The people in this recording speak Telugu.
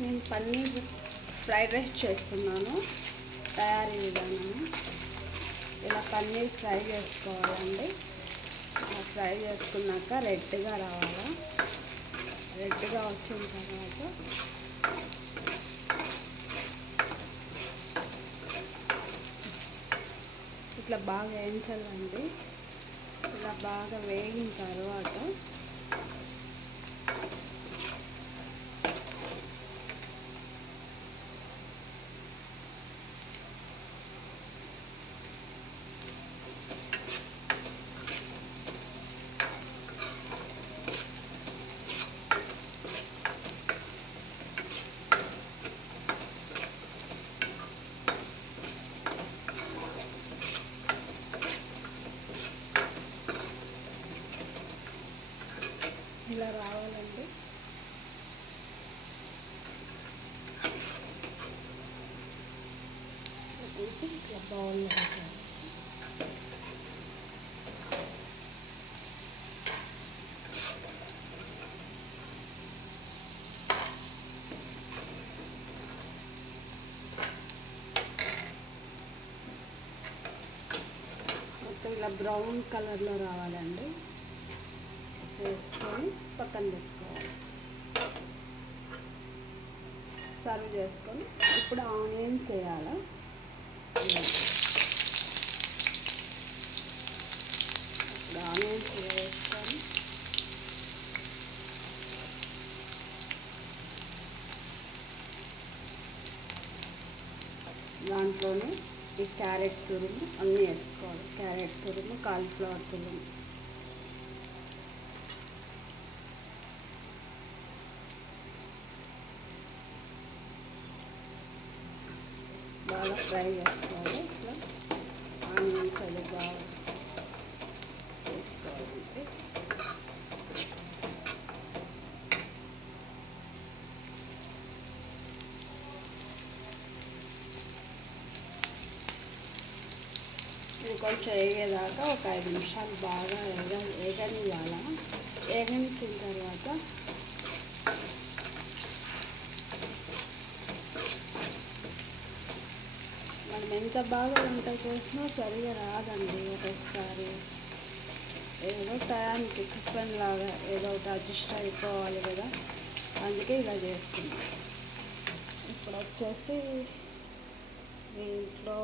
నేను పన్నీర్ ఫ్రైడ్ రైస్ చేస్తున్నాను. తయారీ విధానము ఇలా పన్నీర్ ఫ్రై చేసుకోవాలండి. ఫ్రై చేసుకున్నాక రెడ్గా రావాలా. రెడ్గా వచ్చిన తర్వాత ఇట్లా బాగా వేయించాలండి. ఇలా బాగా వేగిన తర్వాత ఇలా రావాలండి. తీసి ఇట్లా బౌల్లో పెట్టాలి. మొత్తం ఇలా బ్రౌన్ కలర్లో రావాలండి. చేసుకొని పక్కన పెట్టుకోవాలి. సర్వ్ చేసుకొని ఇప్పుడు ఆనియన్స్ వేయాలి. ఇప్పుడు ఆనియన్స్ వేసుకొని దాంట్లోనే ఈ క్యారెట్ తురుము అన్నీ వేసుకోవాలి. క్యారెట్ తురుము, కాలీఫ్లవర్ తురుము, బాగా ఫ్రై చేసుకోవాలి. ఇట్లా ఆనియన్స్ అది బాగా వేసుకోవాలంటే ఇది కొంచెం వేగేదాకా ఒక 5 నిమిషాలు బాగా వేగనివ్వాలి. వేగనిచ్చిన తర్వాత మనం ఎంత బాగా వంట చేసినా సరిగా రాదండి. ఒక్కొక్కసారి ఏదో టయానికి టిఫిన్ లాగా ఏదో ఒకటి అడ్జస్ట్ అయిపోవాలి కదా, అందుకే ఇలా చేస్తున్నాం. ఇప్పుడు వచ్చేసి దీంట్లో